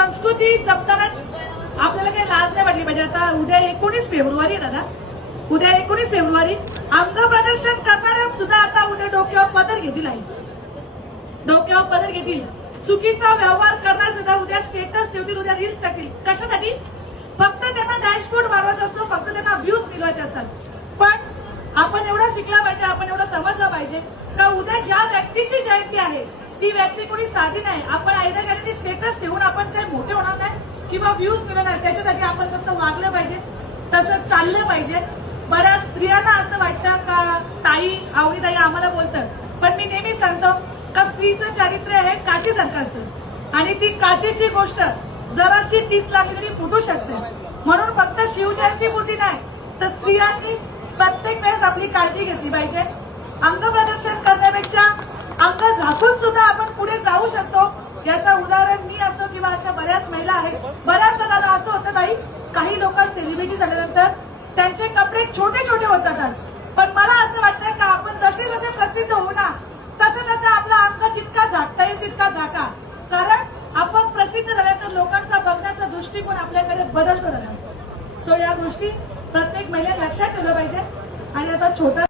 संस्कृती जपताना आपल्याला काही लाज नाही वाटली पाहिजे. आता उद्या 19 फेब्रुवारी आहे दादा, उद्या 19 फेब्रुवारी अंग प्रदर्शन करणारे सुद्धा आता उद्या डोक्यावर पदर घेतील आहे, डोक्यावर पदर घेतील. चुकीचा व्यवहार करणार सुद्धा उद्या स्टेटस ठेवतील, उद्या रील्स टाकतील. कशासाठी? फक्त त्यांना डॅशबोर्ड वाढवायचा असतो, फक्त त्यांना व्ह्यूज मिळवायचे असतात. पण आपण एवढं शिकला पाहिजे, आपण एवढं समजलं पाहिजे का उद्या ज्या व्यक्तीची जयंती आहे ती व्यक्ती कोणी साधी नाही. आपण आयडिया स्टेटस ठेवून आपण काही मोठे होणार नाही किंवा व्ह्यूज मिळवणार, त्याच्यासाठी आपण कसं वागलं पाहिजे, तसं चाललं पाहिजे. बऱ्याच स्त्रियांना असं वाटतं का ताई आवडीताई आम्हाला बोलतात, पण मी नेहमी सांगतो का स्त्रीचं चारित्र्य हे काचेसारखं असतं आणि ती काचेची गोष्ट जराशी 30 लागली तरी फुटू शकते. म्हणून फक्त शिवजयंतीपुरती नाही तर स्त्रियांनी प्रत्येक वेळेस आपली काळजी घेतली पाहिजे. अंग प्रदर्शन करण्यापेक्षा अंग झाकून सुद्धा आपण पुढे जाऊ शकतो. याचं उदाहरण मी असो किंवा अशा बऱ्याच महिला आहेत. बऱ्याचदा दादा असं होतं ताई, काही लोक सेलिब्रिटी झाल्यानंतर त्यांचे कपडे छोटे छोटे होत जातात, पण मला असं वाटतं का आपण जसे जसे प्रसिद्ध होणार तसे तसे आपला अंग जितका झाकता येईल तितका झाका. कारण आपण प्रसिद्ध झाल्यानंतर लोकांचा बघण्याचा दृष्टिकोन आपल्याकडे बदलतो राहणार. सो या गोष्टी प्रत्येक महिला लक्षात ठेवलं पाहिजे. आणि आता छोटा